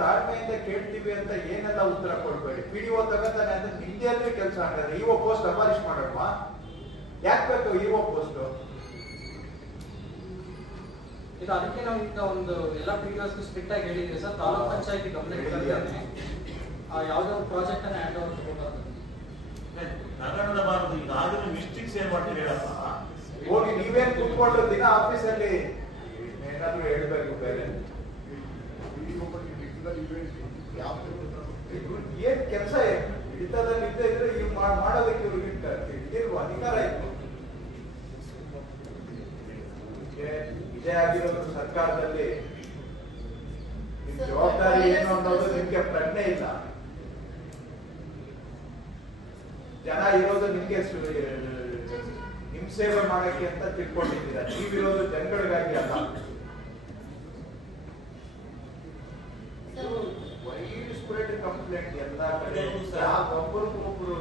ತಾಳ್ಮೆಯಿಂದ ಕೇಳ್ತೀವಿ ಅಂತ ಏನೆಲ್ಲ ಉತ್ತರ ಕೊಡ್ಬೇಡಿ. ಪಿಡಿಒ ತಗೋತಾನೆ ಅಂದ್ರೆ ನಿಮ್ದೇ ಕೆಲಸ ಆಗಿದ್ರೆ ಇಒ ಪೋಸ್ಟ್ ಅಬಾಲಿಷ್ ಮಾಡಲ್ವಾ? ಯಾಕೆ ಬೇಕು ಇಒ ಪೋಸ್ಟ್? ಈಗ ಅದಕ್ಕೆ ನಾವು ಈಗ ಒಂದು ಎಲ್ಲ ಪಿಡಿಒಸ್ ಸ್ಟ್ರಿಕ್ಟ್ ಆಗಿ ಹೇಳಿದ್ವಿ ಸರ್. ತಾಲೂಕ್ ಪಂಚಾಯತಿ ಗಮನಕ್ಕೆ ತರ್ತೇನೆ. ಯಾವುದೋ ಒಂದು ಪ್ರಾಜೆಕ್ಟ್ ಅನ್ನ ಹ್ಯಾಂಡ್ ಓವರ್ ತಗೋಬಾರ್ದು. ತಗೊಂಡಬಾರದು. ಈಗ ಆದ್ರೂ ಮಿಸ್ಟೇಕ್ಸ್ ಏನ್ ಮಾಡ್ತೀವಿ ಹೇಳಪ್ಪ. ಹೋಗಿ ನೀವೇನ್ ಕುತ್ಕೊಂಡು ದಿನ ಆಫೀಸಲ್ಲಿ ಏನಾದ್ರು ಹೇಳ್ಬೇಕು ಬೇರೆ. ಏನ್ ಕೆಲಸ ಹಿಡಿತದಲ್ಲಿ ಇದ್ದ ಇದ್ರೆ ಇವ್ ಮಾಡೋದಕ್ಕೆ ಇವ್ರಿಗೆ ಇದಿಲ್ವ ಅಧಿಕಾರ ಇತ್ತು. ಇದೇ ಆಗಿರೋದು ಸರ್ಕಾರದಲ್ಲಿ ನಿಮ್ ಜವಾಬ್ದಾರಿ ಏನು ಅನ್ನೋದು ನಿಮ್ಗೆ ಪ್ರಜ್ಞೆ ಇಲ್ಲ. ಜನ ಇರೋದು ನಿಮ್ಗೆ ನಿಮ್ ಸೇವೆ ಮಾಡಕ್ಕೆ ಅಂತ ತಿಳ್ಕೊಂಡಿದ್ದೀರಾ. ನೀವಿರೋದು ಜನಗಳಿಗಾಗಿ ಅಲ್ಲ. ವೈಡ್ ಸ್ಪ್ರೆಡ್ ಕಂಪ್ಲೇಂಟ್ ಎಲ್ಲ ಕಡೆ ಒಬ್ಬರಿಗೊಬ್ಬರು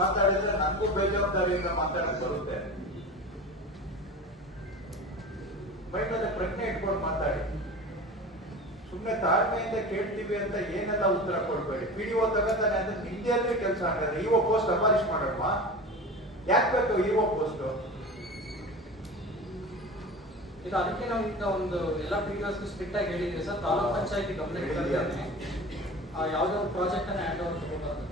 ಮಾತಾಡಿದ್ರೆ ನನಗೂ ಬೇಜವಾಬ್ದಾರಿಯಿಂದ ಮಾತಾಡಕ್ ಬರುತ್ತೆ. ಮೈಂಡಲ್ಲಿ ಪ್ರಜ್ಞೆ ಇಟ್ಕೊಂಡು ಮಾತಾಡಿ. ಸುಮ್ಮನೆ ತಾಳ್ಮೆಯಿಂದ ಕೇಳ್ತೀವಿ ಅಂತ ಏನೆಲ್ಲ ಉತ್ತರ ಕೊಡ್ಬೇಡಿ. ಪಿಡಿಒ ತಗೋತಾನೆ ಅಂದ್ರೆ ನಿಮ್ದೇ ಕೆಲಸ ಆಗಿದ್ರೆ ಇಒ ಪೋಸ್ಟ್ ಅಬಾಲಿಷ್ ಮಾಡಲ್ವಾ? ಯಾಕೆ ಬೇಕು ಇಒ ಪೋಸ್ಟ್? ಈಗ ಅದಕ್ಕೆ ನಾವು ಈಗ ಒಂದು ಎಲ್ಲ ಪಿಡಿಒಸ್ ಸ್ಟ್ರಿಕ್ಟ್ ಆಗಿ ಹೇಳಿದ್ವಿ ಸರ್. ತಾಲೂಕ್ ಪಂಚಾಯತಿ ಗಮನಕ್ಕೆ ತರ್ತೇನೆ. ಯಾವುದೋ ಒಂದು ಪ್ರಾಜೆಕ್ಟ್ ಅನ್ನ ಹ್ಯಾಂಡ್ ಓವರ್ ತಗೋಬಾರ್ದು.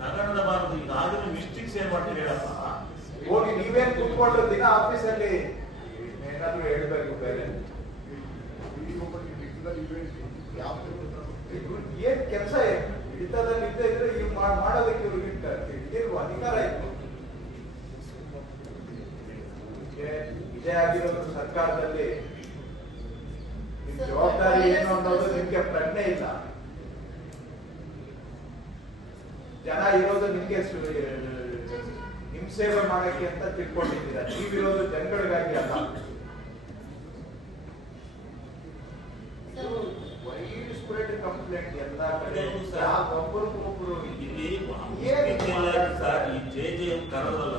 ತಗೊಂಡಬಾರದು. ಈಗ ಆದ್ರೂ ಮಿಸ್ಟೇಕ್ಸ್ ಏನ್ ಮಾಡ್ತೀವಿ ಹೇಳಪ್ಪ. ಹೋಗಿ ನೀವೇನ್ ಕುತ್ಕೊಂಡು ದಿನ ಆಫೀಸಲ್ಲಿ ಏನಾದ್ರು ಹೇಳ್ಬೇಕು ಬೇರೆ. ಏನ್ ಕೆಲಸ ಹಿಡಿತದಲ್ಲಿ ಇದ್ದ ಇದ್ರೆ ಇವ್ ಮಾಡೋದಕ್ಕೆ ಇವ್ರಿಗೆ ಇದಿಲ್ವ ಅಧಿಕಾರ ಇತ್ತು. ಇದೇ ಆಗಿರೋದು ಸರ್ಕಾರದಲ್ಲಿ ನಿಮ್ ಜವಾಬ್ದಾರಿ ಏನು ಅನ್ನೋದು ನಿಮ್ಗೆ ಪ್ರಜ್ಞೆ ಇಲ್ಲ. ಜನ ಇರೋದು ನಿಮ್ಗೆ ನಿಮ್ ಸೇವೆ ಮಾಡಕ್ಕೆ ಅಂತ ತಿಳ್ಕೊಂಡಿದ್ದೀರಾ. ನೀವಿರೋದು ಜನಗಳಿಗಾಗಿ ಅಲ್ಲ. ವೈಡ್ ಸ್ಪ್ರೆಡ್ ಕಂಪ್ಲೇಂಟ್ ಎಲ್ಲ ಕಡೆ ಒಬ್ಬರಿಗೊಬ್ಬರು ಇಲ್ಲಿ ಜೆ.ಜೆ.ಎಂ ತರೋದಲ್ಲ